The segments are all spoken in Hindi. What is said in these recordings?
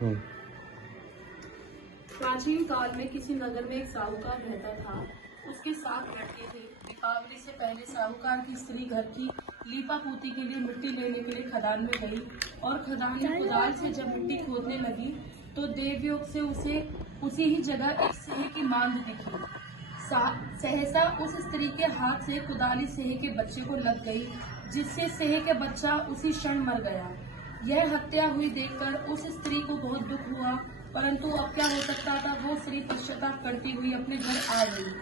हम्म। प्राचीन काल में किसी नगर में एक साहूकार रहता था। उसके 7 लड़के थे। दीपावली से पहले साहूकार की स्त्री घर की लीपा पोती के लिए मिट्टी लेने के लिए खदान में गई और खदान में कुदाल से जब मिट्टी खोदने लगी तो देवयोग से उसे उसी ही जगह एक सेह की मांद दिखी। सहसा उस स्त्री के हाथ से कुदाली सेह के बच्चे को लग गई, जिससे सेह के बच्चा उसी क्षण मर गया। यह हत्या हुई देखकर उस स्त्री को बहुत दुख हुआ, परंतु अब क्या हो सकता था। वो स्त्री पश्चाताप करती हुई अपने घर आ गई।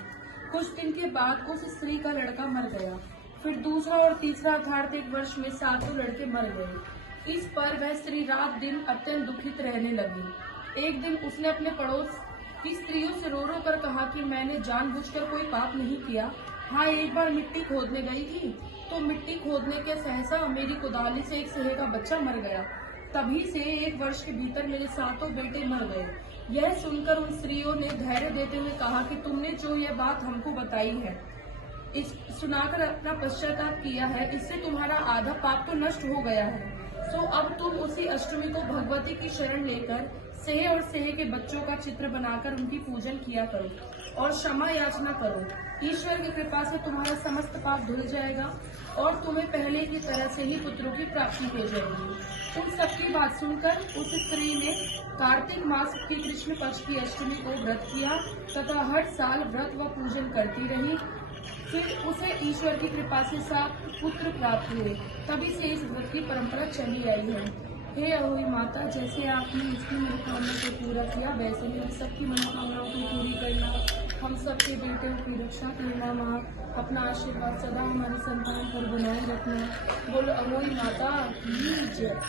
कुछ दिन के बाद उस स्त्री का लड़का मर गया। फिर दूसरा और तीसरा अर्थात 1 वर्ष में 7 लड़के मर गए। इस पर वह स्त्री रात दिन अत्यंत दुखित रहने लगी। एक दिन उसने अपने पड़ोस की स्त्रियों से रो रो कर कहा कि मैंने जानबूझकर कोई पाप नहीं किया। हाँ, एक बार मिट्टी खोदने गई थी तो मिट्टी खोदने के सहसा मेरी कुदाली से एक सेह का बच्चा मर गया। तभी से 1 वर्ष के भीतर मेरे 7 बेटे मर गए। यह सुनकर उन स्त्रियों ने धैर्य देते हुए कहा कि तुमने जो यह बात हमको बताई है, इस सुनाकर अपना पश्चाताप किया है, इससे तुम्हारा आधा पाप तो नष्ट हो गया है। सो अब तुम उसी अष्टमी को भगवती की शरण लेकर सेह और सेह के बच्चों का चित्र बनाकर उनकी पूजन किया करो और क्षमा याचना करो। ईश्वर की कृपा से तुम्हारा समस्त पाप धुल जाएगा और तुम्हें पहले की तरह से ही पुत्रों की प्राप्ति हो जाएगी। उन सबकी बात सुनकर उस स्त्री ने कार्तिक मास की कृष्ण पक्ष की अष्टमी को व्रत किया तथा हर साल व्रत व पूजन करती रही। फिर उसे ईश्वर की कृपा से 7 पुत्र प्राप्त हुए। तभी से इस व्रत की परंपरा चली आई है। हे अहोई माता, जैसे आपने इसकी मनोकामना को पूरा किया, वैसे ही हम सबकी मनोकामनाओं को पूरी करना, हम सबके बेटों की रक्षा करना। माँ, अपना आशीर्वाद सदा हमारी संतान पर बनाए रखना। बोलो अहोई माता की जय।